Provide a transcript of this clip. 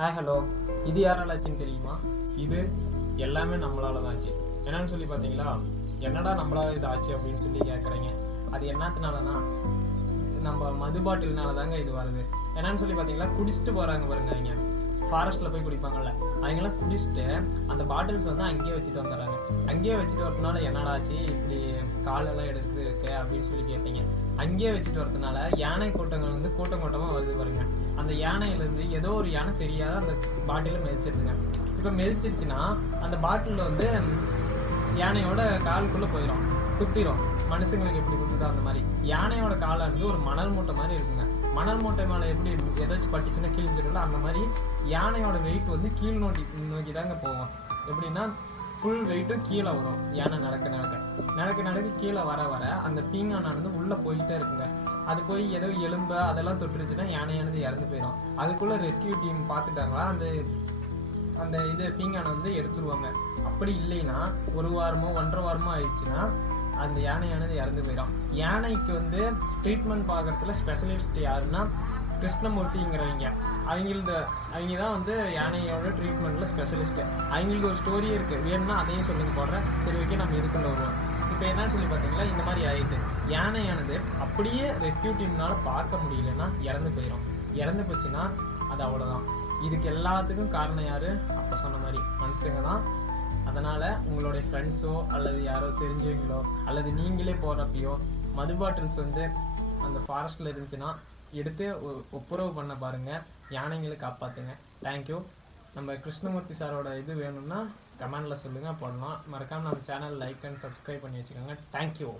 Hello. இது யாரால ஆச்சுன்னு தெரியுமா? இது எல்லாமே நம்மளால தான் ஆச்சு. என்னன்னு சொல்லி பார்த்தீங்களா? என்னடா நம்மளால இது ஆச்சு அப்படின்னு சொல்லி கேட்குறீங்க. அது என்னத்தினாலனா நம்ம மது பாட்டில்னால தாங்க இது வருது. என்னன்னு சொல்லி பார்த்தீங்களா, குடிச்சிட்டு போகிறாங்க பாருங்க. அவங்க ஃபாரஸ்ட்டில் போய் குடிப்பாங்கல்ல, அவங்களாம் குடிச்சிட்டு அந்த பாட்டில்ஸ் வந்து அங்கேயே வச்சுட்டு வந்துடுறாங்க. அங்கேயே வச்சுட்டு வரதுனால என்னடாச்சு இப்படி காலெல்லாம் எடுத்து இருக்கு அப்படின்னு சொல்லி கேட்பீங்க. அங்கேயே வச்சுட்டு வரதுனால யானை கூட்டங்கள் வந்து கூட்டம் கூட்டமாக வருது பாருங்க. அந்த யானையிலேருந்து ஏதோ ஒரு யானை தெரியாத அந்த பாட்டிலை மிதிச்சிருதுங்க. இப்போ மிதிச்சிருச்சுன்னா அந்த பாட்டிலில் வந்து யானையோட காலுக்குள்ளே போயிடும், குத்திரும். மனுஷங்களுக்கு எப்படி குத்துதோ அந்த மாதிரி யானையோட காலை வந்து ஒரு மணல் மூட்டை மாதிரி இருக்குங்க. மணல் மூட்டை மேலே எப்படி ஏதாச்சும் பட்டுச்சுன்னா கிழிஞ்சிரும்ல, அந்த மாதிரி யானையோட வெயிட் வந்து கீழ் நோக்கி தாங்க போகும். எப்படின்னா ஃபுல் வெயிட்டும் கீழே வரும். யானை நடக்க கீழே வர அந்த பீங்கானானது உள்ளே போய்கிட்டே இருக்குங்க. அது போய் ஏதோ எலும்பு அதெல்லாம் தொட்டுருச்சுன்னா யானையானது இறந்து போயிடும். அதுக்குள்ளே ரெஸ்கியூ டீம் பார்த்துட்டாங்களா, அந்த இது பீங்கானை வந்து எடுத்துருவாங்க. அப்படி இல்லைன்னா ஒரு வாரமோ 1.5 வாரமோ ஆயிடுச்சுன்னா அந்த யானையானது இறந்து போயிடும். யானைக்கு வந்து ட்ரீட்மெண்ட் பார்க்குறதுல ஸ்பெஷலிஸ்ட் யாருன்னா கிருஷ்ணமூர்த்திங்கிறவங்க. அவங்க தான் வந்து யானையோட ட்ரீட்மெண்ட்டில் ஸ்பெஷலிஸ்ட்டு. அவங்களுக்கு ஒரு ஸ்டோரியே இருக்குது, வேணும்னா அதையும் சொல்லுங்க போடுறேன். சரி, ஓகே, நம்ம இதுக்குள்ளே வருவோம். இப்போ என்னன்னு சொல்லி பார்த்தீங்களா, இந்த மாதிரி ஆகிட்டு யானையானது அப்படியே ரெஸ்கியூ டீம்னால் பார்க்க முடியலன்னா இறந்து போயிடும். இறந்து போச்சுன்னா அது அவ்வளோதான். இதுக்கு எல்லாத்துக்கும் காரணம் யார்? அப்போ சொன்ன மாதிரி மனுஷங்க தான். அதனால் உங்களுடைய ஃப்ரெண்ட்ஸோ அல்லது யாரோ தெரிஞ்சவங்களோ அல்லது நீங்களே போகிறப்பையோ மது பாட்டில்ஸ் வந்து அந்த ஃபாரஸ்ட்டில் இருந்துச்சுன்னா எடுத்து ஒப்புரவு பண்ண பாருங்கள். யானைங்களை காப்பாற்றுங்க. தேங்க்யூ. நம்ம கிருஷ்ணமூர்த்தி சாரோட இது வேணும்னா கமெண்டில் சொல்லுங்கள், போடலாம். மறக்காமல் நம்ம சேனல் லைக் அண்ட் சப்ஸ்கிரைப் பண்ணி வச்சுக்கோங்க. தேங்க்யூ.